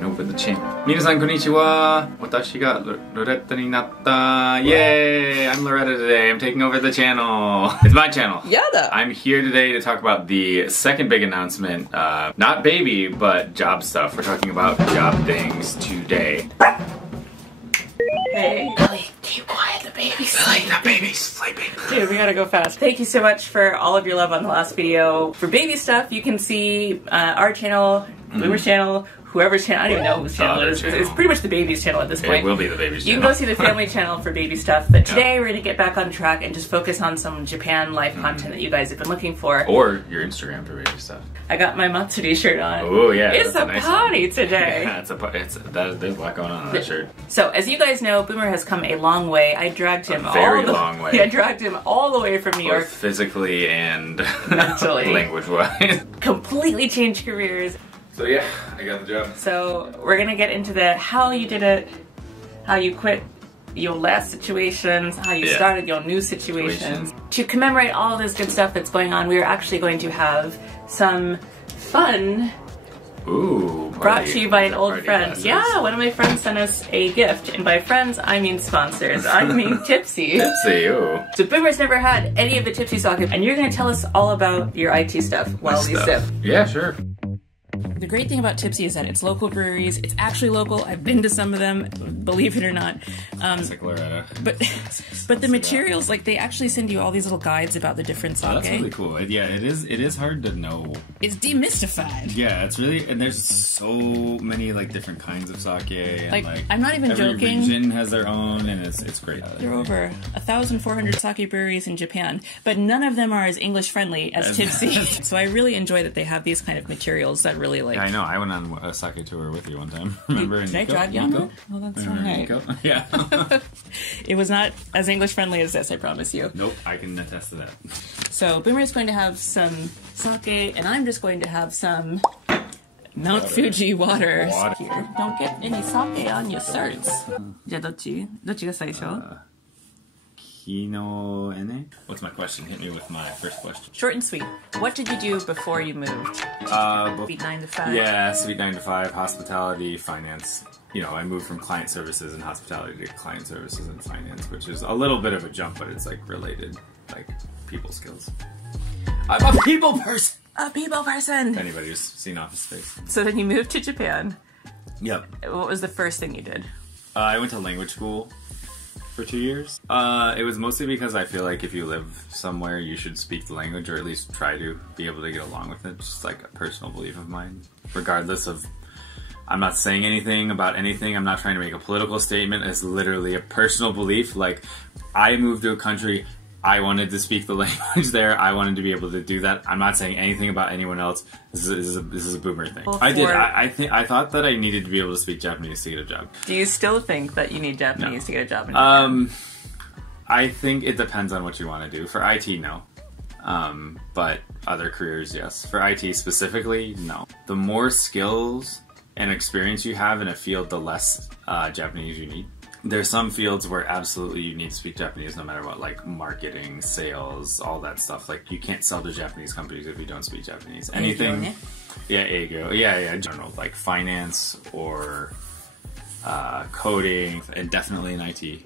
taking over the channel. Minasan konnichiwa. Watashi ga Loretta ni natta. Yay! I'm Loretta today. I'm taking over the channel. It's my channel. Yada. I'm here today to talk about the second big announcement. Not baby, but job stuff. We're talking about job things today. Hey. Ellie, keep quiet, the baby's sleeping. The baby's sleeping. Dude, we gotta go fast. Thank you so much for all of your love on the last video. For baby stuff, you can see our channel, Boomer's channel, whoever's channel, I don't even know whose channel it is. It's pretty much the baby's channel at this point. It will be the baby's channel. You can go see the family channel for baby stuff, but today we're gonna get back on track and just focus on some Japan life content that you guys have been looking for. Or your Instagram for baby stuff. I got my Matsuri shirt on. Oh yeah, it's a nice party today. Yeah, there's a lot going on that shirt. So as you guys know, Boomer has come a long way. I dragged him long way. Yeah, I dragged him all the way from New York. Both physically and mentally, language-wise. Completely changed careers. So yeah, I got the job. So we're gonna get into the how you did it, how you quit your last situations, how you started your new situations. To commemorate all of this good stuff that's going on, we are actually going to have some fun brought to you by an old friend. Glasses. Yeah, one of my friends sent us a gift, and by friends I mean sponsors. I mean Tippsy. Tippsy, ooh. So Boomer's never had any of the Tippsy sockets, and you're gonna tell us all about your IT stuff while we sip. Yeah, sure. The great thing about Tippsy is that it's local breweries. It's actually local. I've been to some of them, believe it or not. It's like Loretta. But the materials, like they actually send you all these little guides about the different sake. Oh, that's really cool. Yeah, it is hard to know. It's demystified. Yeah, it's really, and there's so many like different kinds of sake. And, like I'm not even every joking. Every region has their own, and it's great. There are over 1,400 sake breweries in Japan, but none of them are as English friendly as Tippsy. So I really enjoy that they have these kind of materials that really like. Yeah, I know. I went on a sake tour with you one time. Remember? Did I drive you on that? Oh, that's right. Yeah. It was not as English friendly as this, I promise you. Nope, I can attest to that. So Boomer is going to have some sake, and I'm just going to have some Mount Fuji water. Here. Don't get any sake on your certs. じゃあどっちが最初? Kino ene? What's my question? Hit me with my first question. Short and sweet. What did you do before you moved? Sweet 9 to 5? Yeah, sweet 9 to 5, hospitality, finance. You know, I moved from client services and hospitality to client services and finance, which is a little bit of a jump, but it's like related, like people skills. I'm a people person! A people person! If anybody who's seen Office Space. So then you moved to Japan. Yep. What was the first thing you did? I went to language school for 2 years. It was mostly because I feel like if you live somewhere, you should speak the language, or at least try to be able to get along with it. Just like a personal belief of mine. Regardless of, I'm not saying anything about anything, I'm not trying to make a political statement, it's literally a personal belief. Like, I moved to a country, I wanted to speak the language there, I wanted to be able to do that. I'm not saying anything about anyone else. This is a Boomer thing. I thought that I needed to be able to speak Japanese to get a job. Do you still think that you need Japanese to get a job in Japan? I think it depends on what you want to do. For IT, no. But other careers, yes. For IT specifically, no. The more skills and experience you have in a field, the less Japanese you need. There's some fields where absolutely you need to speak Japanese no matter what, like marketing, sales, all that stuff. Like, you can't sell to Japanese companies if you don't speak Japanese. Anything, yeah, eigo, yeah, general, like finance or coding, and definitely in IT.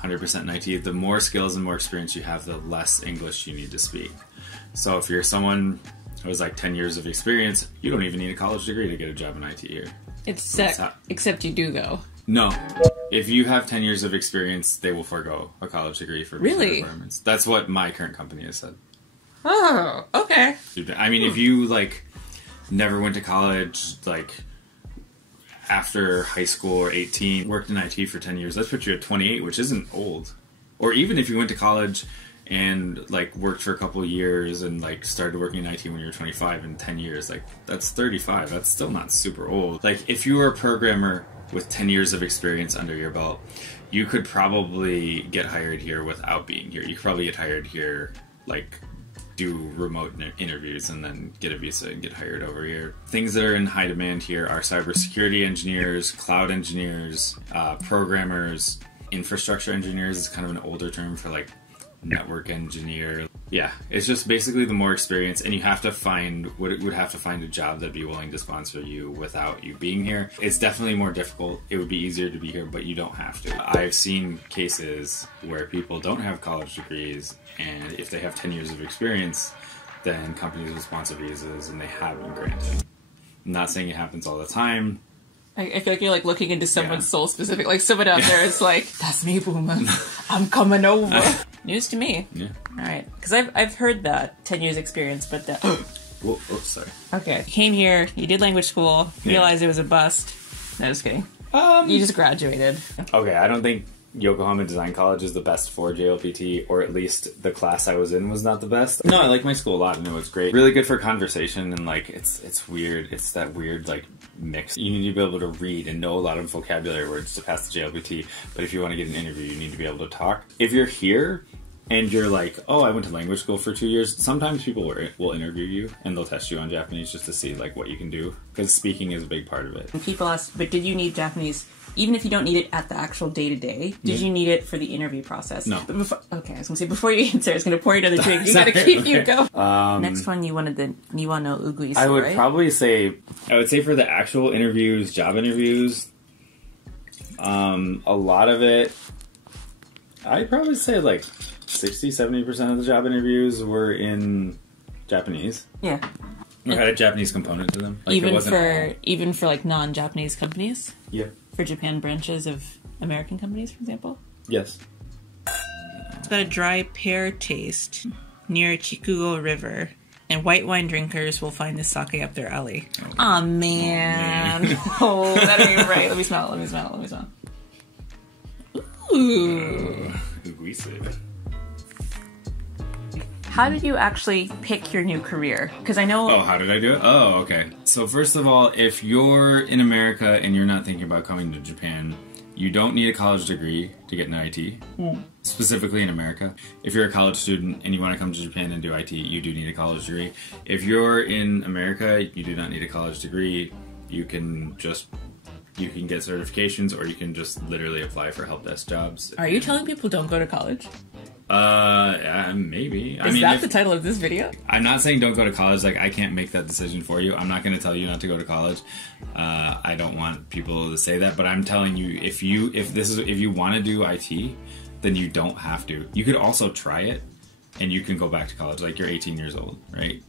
100% in IT. The more skills and more experience you have, the less English you need to speak. So if you're someone who has like 10 years of experience, you don't even need a college degree to get a job in IT here. Except you do, though. No. If you have 10 years of experience, they will forego a college degree for really requirements. That's what my current company has said. Oh, okay. I mean, if you like never went to college, like after high school or 18, worked in IT for 10 years, that's put you at 28, which isn't old. Or even if you went to college and like worked for a couple of years and like started working in IT when you were 25 in 10 years, like that's 35. That's still not super old. Like if you were a programmer with 10 years of experience under your belt, you could probably get hired here without being here. You could probably get hired here, like do remote interviews and then get a visa and get hired over here. Things that are in high demand here are cybersecurity engineers, cloud engineers, programmers. Infrastructure engineers is kind of an older term for like network engineer. Yeah, it's just basically the more experience, and you have to find a job that'd be willing to sponsor you without you being here. It's definitely more difficult. It would be easier to be here, but you don't have to. I've seen cases where people don't have college degrees, and if they have 10 years of experience, then companies will sponsor visas, and they have been granted. I'm not saying it happens all the time. I feel like you're like looking into someone's soul specific. Like someone out there is like, that's me, Boomer. I'm coming over. News to me. Yeah. All right. Because I've heard that 10 years experience, but that. Whoa, sorry. Okay. Came here. You did language school. Realized it was a bust. No, just kidding. You just graduated. Okay, I don't think Yokohama Design College is the best for JLPT, or at least the class I was in was not the best. No, I like my school a lot and it was great. Really good for conversation, and like it's weird. It's that weird like mix. You need to be able to read and know a lot of vocabulary words to pass the JLPT, but if you want to get an interview, you need to be able to talk. If you're here and you're like, oh, I went to language school for 2 years, sometimes people will interview you and they'll test you on Japanese just to see like what you can do, because speaking is a big part of it. And people ask, but did you need Japanese? Even if you don't need it at the actual day-to-day, did you need it for the interview process? No. But okay, I was going to say, before you answer, I was going to pour you another drink. You got to keep you going. Next one, you wanted the Niwa no Uguisu, I would right? probably say, for the actual interviews, job interviews, a lot of it, I'd probably say like 60-70% of the job interviews were in Japanese. Yeah. Or had a Japanese component to them. Like even for like non-Japanese companies? Yeah. For Japan branches of American companies, for example? Yes. It's got a dry pear taste near Chikugo River, and white wine drinkers will find this sake up their alley. Aw, man. Oh, that ain't right. Let me smell it. Ooh. Uguisu. How did you actually pick your new career? Because I know... Oh, how did I do it? Oh, okay. So first of all, if you're in America and you're not thinking about coming to Japan, you don't need a college degree to get an IT, specifically in America. If you're a college student and you want to come to Japan and do IT, you do need a college degree. If you're in America, you do not need a college degree. You can get certifications, or you can just literally apply for help desk jobs. Are you telling people don't go to college? Maybe. Is that the title of this video? I'm not saying don't go to college. Like, I can't make that decision for you. I'm not going to tell you not to go to college. I don't want people to say that, but I'm telling you, if you want to do IT, then you don't have to. You could also try it, and you can go back to college. Like, you're 18 years old, right?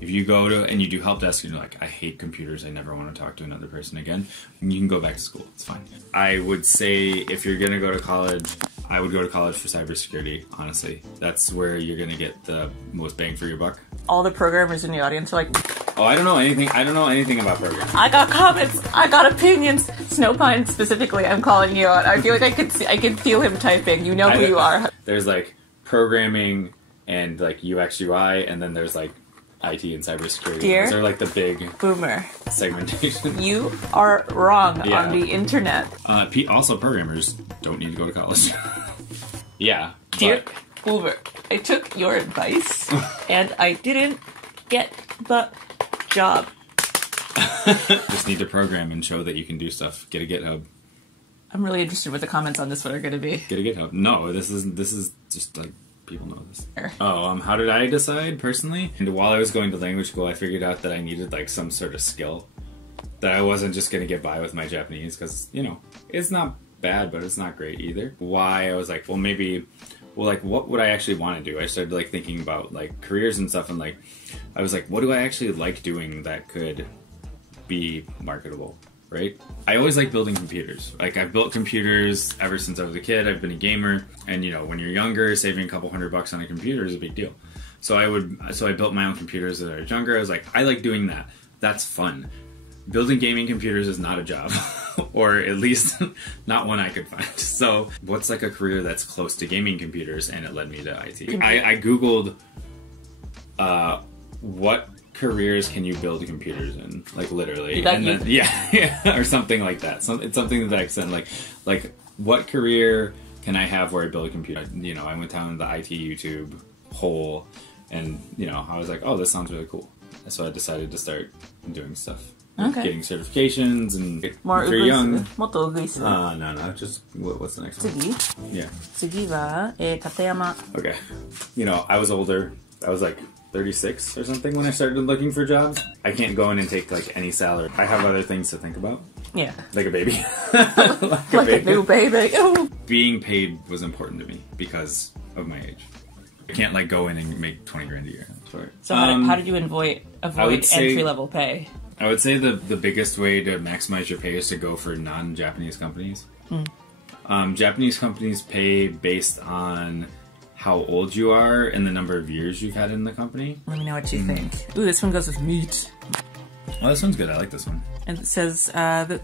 If you go to and you do help desk and you're like, I hate computers, I never want to talk to another person again, you can go back to school. It's fine. I would say if you're going to go to college, I would go to college for cybersecurity, honestly. That's where you're going to get the most bang for your buck. All the programmers in the audience are like... Oh, I don't know anything about programming. I got comments. I got opinions. Snowpine specifically, I'm calling you out. I feel like I could feel him typing. You know who you are. There's like programming and like UX UI, and then there's like IT and cybersecurity. Dear, those are like the big Boomer segmentation. You are wrong on the internet. Also, programmers don't need to go to college. Yeah. Dear Boomer, I took your advice and I didn't get the job. Just need to program and show that you can do stuff. Get a GitHub. I'm really interested what the comments on this one are going to be. Get a GitHub. No, this is just like, people know this. Oh, how did I decide personally? And while I was going to language school, I figured out that I needed like some sort of skill. That I wasn't just going to get by with my Japanese, because, you know, it's not bad, but it's not great either. Why I was like, well, what would I actually want to do? I started like thinking about like careers and stuff, and like, I was like, what do I actually like doing that could be marketable? Right? I always like building computers. Like, I've built computers ever since I was a kid. I've been a gamer, and you know, when you're younger, saving a couple $100 on a computer is a big deal. So I built my own computers as I was younger. I was like, I like doing that. That's fun. Building gaming computers is not a job, or at least not one I could find. So what's like a career that's close to gaming computers? And it led me to IT. I Googled what careers can you build computers in, like literally, and then yeah, or something like that. It's something that I said, like what career can I have where I build a computer? You know, I went down the IT YouTube hole, and you know, I was like, oh, this sounds really cool. So I decided to start doing stuff getting certifications and More if you're young. もっとうぐいす。 No, just what's the next one? 次 Yeah. 次は、立山。 Okay. You know, I was older. I was like 36 or something when I started looking for jobs. I can't go in and take like any salary. I have other things to think about. Yeah. Like a baby. Like a new baby. Oh. Being paid was important to me because of my age. I can't like go in and make 20 grand a year. Sorry. So how did you avoid entry-level pay? I would say the biggest way to maximize your pay is to go for non-Japanese companies. Japanese companies pay based on how old you are and the number of years you've had in the company. Let me know what you think. Ooh, this one goes with meat. Well, this one's good. I like this one. And it says,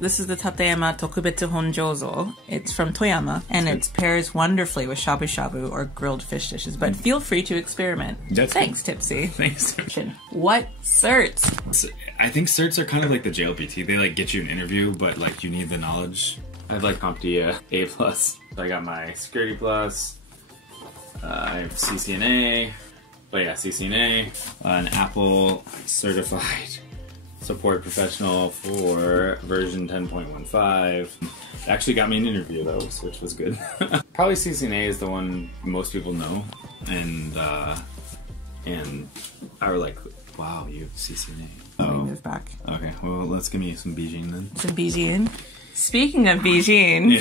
this is the Tateyama Tokubetsu Honjozo. It's from Toyama, and it pairs wonderfully with shabu shabu or grilled fish dishes, but feel free to experiment. Thanks, Tippsy. Thanks, Tippsy. What CERTS? I think CERTS are kind of like the JLPT. They like get you an interview, but like you need the knowledge. I have like CompTIA A+. So I got my Security Plus. I have CCNA. But yeah, CCNA. An Apple certified support professional for version 10.15. Actually got me an interview though, which was good. Probably CCNA is the one most people know, and I were like, wow, you have CCNA. Let me move back. Okay, well, let's give me some Beijing then. Some Beijing. Speaking of Beijing,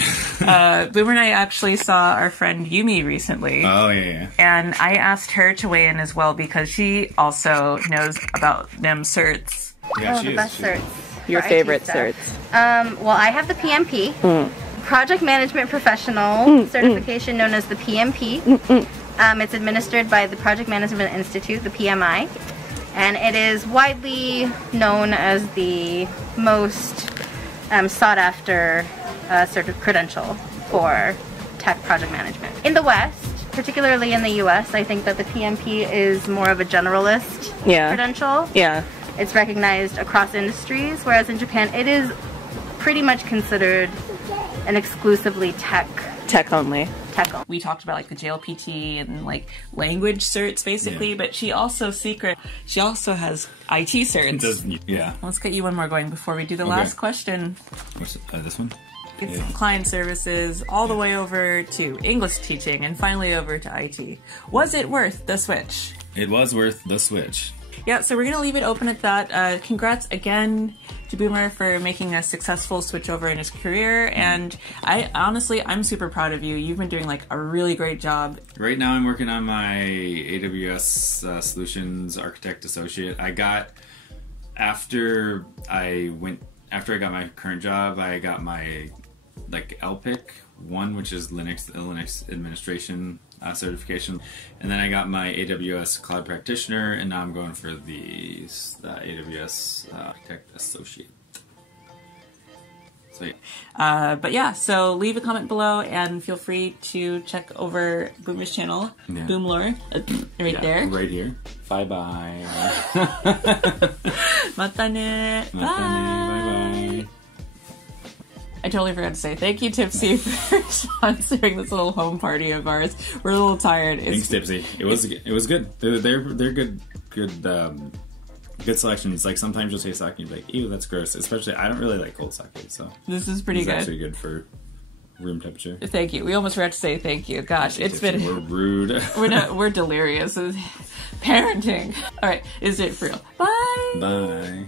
Boomer and I actually saw our friend Yumi recently. Oh, yeah. And I asked her to weigh in as well because she also knows about them certs. Yeah, the best certs. Your favorite certs. Well, I have the PMP, Project Management Professional certification known as the PMP. It's administered by the Project Management Institute, the PMI, and it is widely known as the most sought after sort of credential for tech project management. In the West, particularly in the US, I think that the PMP is more of a generalist credential. Yeah. It's recognized across industries, whereas in Japan it is pretty much considered an exclusively tech only. We talked about like the JLPT and like language certs basically, but she also has IT certs. Yeah. Let's get you one more going before we do the last question. What's this one? It's client services all the way over to English teaching and finally over to IT. Was it worth the switch? It was worth the switch. Yeah, so we're going to leave it open at that. Congrats again to Boomer for making a successful switch over in his career, and I'm super proud of you. You've been doing like a really great job. Right now I'm working on my AWS Solutions Architect Associate. After I got my current job, I got my like LPIC 1, which is Linux administration certification, and then I got my AWS Cloud Practitioner, and now I'm going for the AWS Architect Associate. So yeah. But yeah, so leave a comment below and feel free to check over Boomer's channel, Boomlore, there. Right here. Bye-bye. Mata ne. Bye. Bye-bye. I totally forgot to say thank you, Tippsy, for sponsoring this little home party of ours. We're a little tired. Thanks, Tippsy. It was good. They're good selections. Like sometimes you'll say sake and you'll be like, ew, that's gross. Especially I don't really like cold sake, so this is pretty good. It's actually good for room temperature. Thank you. We almost forgot to say thank you. Gosh, it's been we're rude. We're delirious. Parenting. All right, is it for real? Bye. Bye.